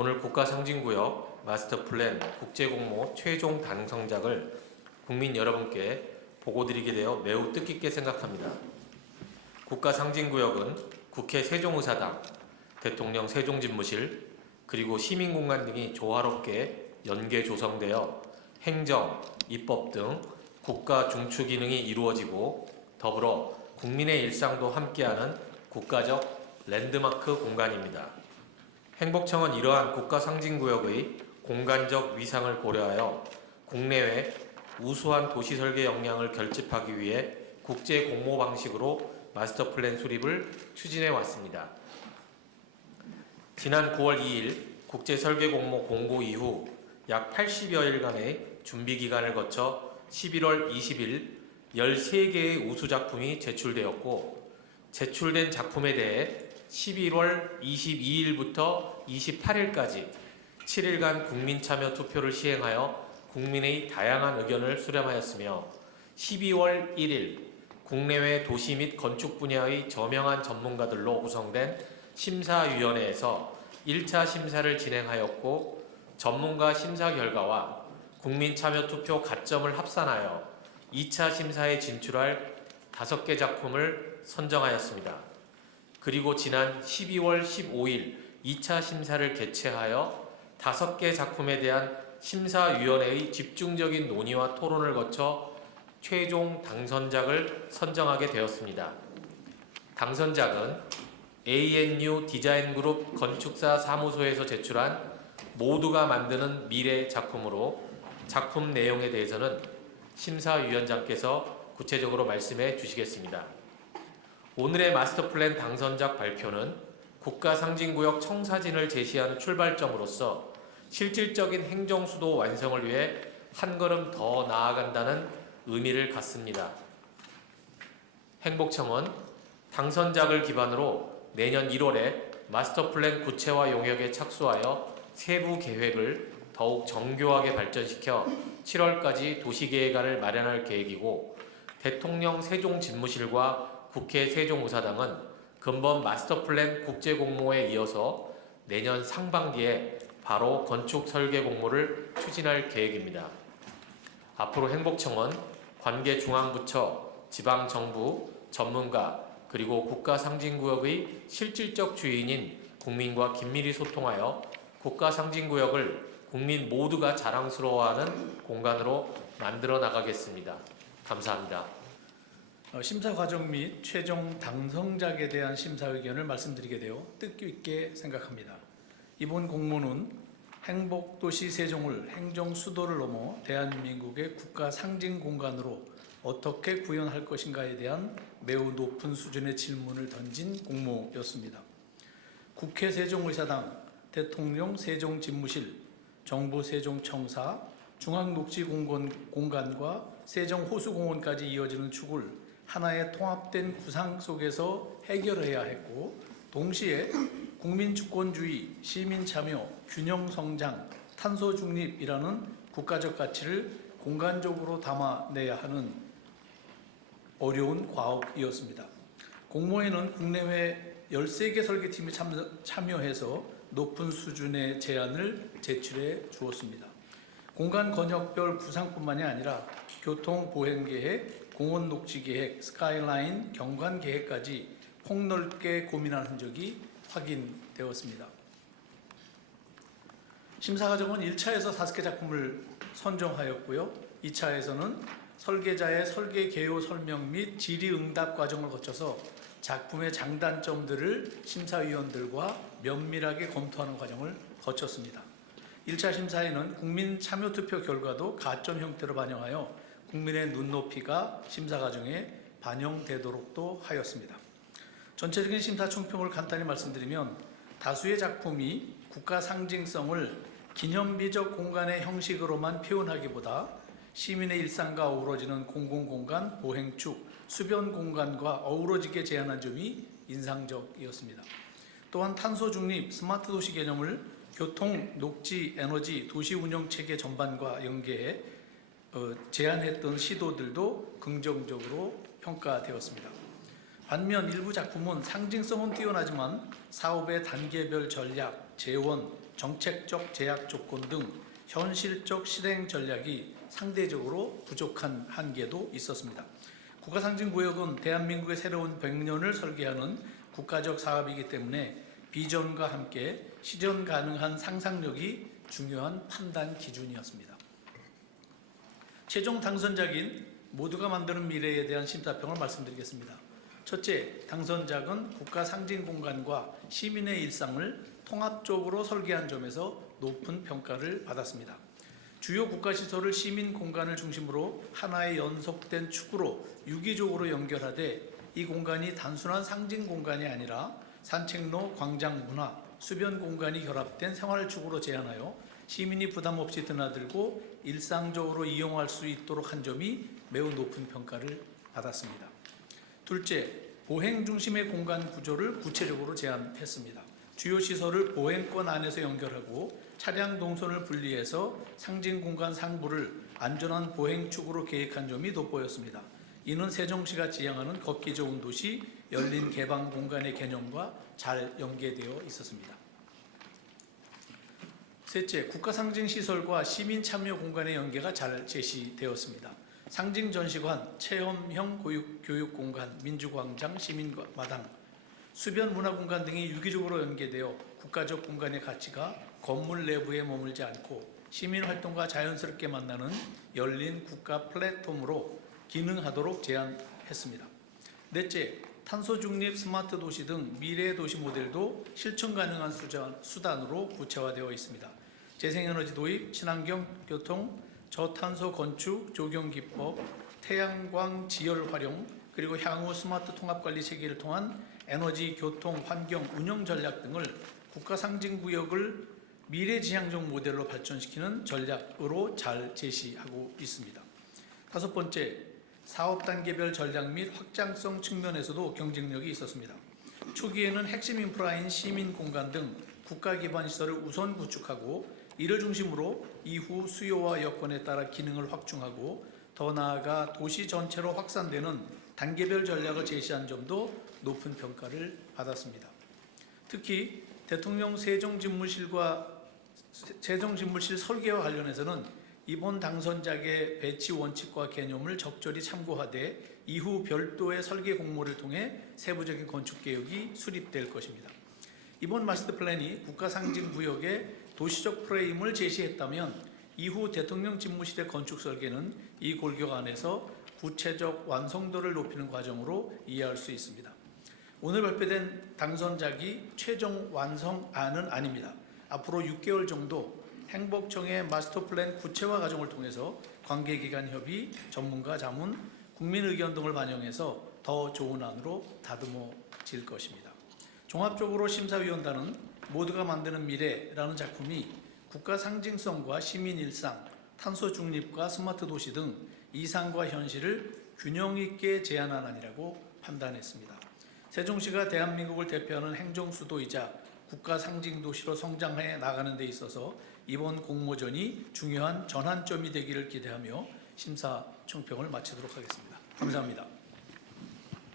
오늘 국가상징구역 마스터플랜 국제공모 최종 당선작을 국민 여러분께 보고드리게 되어 매우 뜻깊게 생각합니다. 국가상징구역은 국회 세종의사당, 대통령 세종집무실, 그리고 시민공간 등이 조화롭게 연계 조성되어 행정, 입법 등 국가 중추 기능이 이루어지고 더불어 국민의 일상도 함께하는 국가적 랜드마크 공간입니다. 행복청은 이러한 국가상징구역의 공간적 위상을 고려하여 국내외 우수한 도시설계 역량을 결집하기 위해 국제공모 방식으로 마스터플랜 수립을 추진해 왔습니다. 지난 9월 2일 국제설계공모 공고 이후 약 80여일간의 준비기간을 거쳐 11월 20일 13개의 우수작품이 제출되었고, 제출된 작품에 대해 11월 22일부터 28일까지 7일간 국민참여 투표를 시행하여 국민의 다양한 의견을 수렴하였으며, 12월 1일 국내외 도시 및 건축 분야의 저명한 전문가들로 구성된 심사위원회에서 1차 심사를 진행하였고, 전문가 심사 결과와 국민참여투표 가점을 합산하여 2차 심사에 진출할 5개 작품을 선정하였습니다. 그리고 지난 12월 15일 2차 심사를 개최하여 5개 작품에 대한 심사위원회의 집중적인 논의와 토론을 거쳐 최종 당선작을 선정하게 되었습니다. 당선작은 ANU 디자인그룹 건축사 사무소에서 제출한 모두가 만드는 미래 작품으로, 작품 내용에 대해서는 심사위원장께서 구체적으로 말씀해 주시겠습니다. 오늘의 마스터플랜 당선작 발표는 국가상징구역 청사진을 제시하는 출발점으로서 실질적인 행정수도 완성을 위해 한 걸음 더 나아간다는 의미를 갖습니다. 행복청은 당선작을 기반으로 내년 1월에 마스터플랜 구체화 용역에 착수하여 세부 계획을 더욱 정교하게 발전시켜 7월까지 도시계획안을 마련할 계획이고, 대통령 세종집무실과 국회 세종의사당은 근본 마스터플랜 국제공모에 이어서 내년 상반기에 바로 건축설계 공모를 추진할 계획입니다. 앞으로 행복청은 관계 중앙부처, 지방정부, 전문가, 그리고 국가상징구역의 실질적 주인인 국민과 긴밀히 소통하여 국가상징구역을 국민 모두가 자랑스러워하는 공간으로 만들어 나가겠습니다. 감사합니다. 심사 과정 및 최종 당선작에 대한 심사 의견을 말씀드리게 되어 뜻깊게 생각합니다. 이번 공모는 행복도시 세종을 행정 수도를 넘어 대한민국의 국가 상징 공간으로 어떻게 구현할 것인가에 대한 매우 높은 수준의 질문을 던진 공모였습니다. 국회 세종의사당, 대통령 세종집무실, 정부 세종청사, 중앙녹지공간과 세종호수공원까지 이어지는 축을 하나의 통합된 구상 속에서 해결해야 했고, 동시에 국민주권주의, 시민참여, 균형성장, 탄소중립이라는 국가적 가치를 공간적으로 담아내야 하는 어려운 과업이었습니다. 공모에는 국내외 13개 설계팀이 참여해서 높은 수준의 제안을 제출해 주었습니다. 공간 건역별 구상뿐만이 아니라 교통 보행계획, 공원 녹지계획, 스카이라인, 경관계획까지 폭넓게 고민한 흔적이 확인되었습니다. 심사 과정은 1차에서 5개 작품을 선정하였고요. 2차에서는 설계자의 설계 개요 설명 및 질의응답 과정을 거쳐서 작품의 장단점들을 심사위원들과 면밀하게 검토하는 과정을 거쳤습니다. 1차 심사에는 국민 참여투표 결과도 가점 형태로 반영하여 국민의 눈높이가 심사 과정에 반영되도록도 하였습니다. 전체적인 심사 총평을 간단히 말씀드리면, 다수의 작품이 국가 상징성을 기념비적 공간의 형식으로만 표현하기보다 시민의 일상과 어우러지는 공공공간, 보행축, 수변 공간과 어우러지게 제안한 점이 인상적이었습니다. 또한 탄소 중립, 스마트 도시 개념을 교통, 녹지, 에너지, 도시 운영 체계 전반과 연계해 제안했던 시도들도 긍정적으로 평가되었습니다. 반면 일부 작품은 상징성은 뛰어나지만 사업의 단계별 전략, 재원, 정책적 제약 조건 등 현실적 실행 전략이 상대적으로 부족한 한계도 있었습니다. 국가상징구역은 대한민국의 새로운 100년을 설계하는 국가적 사업이기 때문에 비전과 함께 실현 가능한 상상력이 중요한 판단 기준이었습니다. 최종 당선작인 모두가 만드는 미래에 대한 심사평을 말씀드리겠습니다. 첫째, 당선작은 국가 상징 공간과 시민의 일상을 통합적으로 설계한 점에서 높은 평가를 받았습니다. 주요 국가시설을 시민 공간을 중심으로 하나의 연속된 축으로 유기적으로 연결하되 이 공간이 단순한 상징 공간이 아니라 산책로, 광장 문화, 수변 공간이 결합된 생활축으로 제한하여 시민이 부담 없이 드나들고 일상적으로 이용할 수 있도록 한 점이 매우 높은 평가를 받았습니다. 둘째, 보행 중심의 공간 구조를 구체적으로 제안했습니다. 주요 시설을 보행권 안에서 연결하고 차량 동선을 분리해서 상징 공간 상부를 안전한 보행축으로 계획한 점이 돋보였습니다. 이는 세종시가 지향하는 걷기 좋은 도시, 열린 개방 공간의 개념과 잘 연계되어 있었습니다. 셋째, 국가 상징 시설과 시민 참여 공간의 연계가 잘 제시되었습니다. 상징 전시관, 체험형 교육 공간, 민주광장, 시민마당, 수변 문화공간 등이 유기적으로 연계되어 국가적 공간의 가치가 건물 내부에 머물지 않고 시민 활동과 자연스럽게 만나는 열린 국가 플랫폼으로 기능하도록 제안했습니다. 넷째, 탄소 중립 스마트 도시 등 미래 도시 모델도 실천 가능한 수단으로 구체화되어 있습니다. 재생에너지 도입, 친환경 교통, 저탄소 건축, 조경 기법, 태양광 지열 활용, 그리고 향후 스마트 통합관리 체계를 통한 에너지, 교통, 환경, 운영 전략 등을 국가 상징구역을 미래지향적 모델로 발전시키는 전략으로 잘 제시하고 있습니다. 다섯 번째, 사업 단계별 전략 및 확장성 측면에서도 경쟁력이 있었습니다. 초기에는 핵심 인프라인 시민 공간 등 국가 기반 시설을 우선 구축하고 이를 중심으로 이후 수요와 여건에 따라 기능을 확충하고 더 나아가 도시 전체로 확산되는 단계별 전략을 제시한 점도 높은 평가를 받았습니다. 특히 대통령 세종집무실 설계와 관련해서는 이번 당선작의 배치 원칙과 개념을 적절히 참고하되 이후 별도의 설계 공모를 통해 세부적인 건축 개혁이 수립될 것입니다. 이번 마스터 플랜이 국가 상징 구역의 도시적 프레임을 제시했다면 이후 대통령 집무실의 건축 설계는 이 골격 안에서 구체적 완성도를 높이는 과정으로 이해할 수 있습니다. 오늘 발표된 당선작이 최종 완성안은 아닙니다. 앞으로 6개월 정도 행복청의 마스터 플랜 구체화 과정을 통해서 관계기관 협의, 전문가 자문, 국민 의견 등을 반영해서 더 좋은 안으로 다듬어질 것입니다. 종합적으로 심사위원단은 모두가 만드는 미래라는 작품이 국가 상징성과 시민 일상, 탄소 중립과 스마트 도시 등 이상과 현실을 균형 있게 제안한 안이라고 판단했습니다. 세종시가 대한민국을 대표하는 행정수도이자 국가 상징 도시로 성장해 나가는 데 있어서 이번 공모전이 중요한 전환점이 되기를 기대하며 심사 총평을 마치도록 하겠습니다. 감사합니다.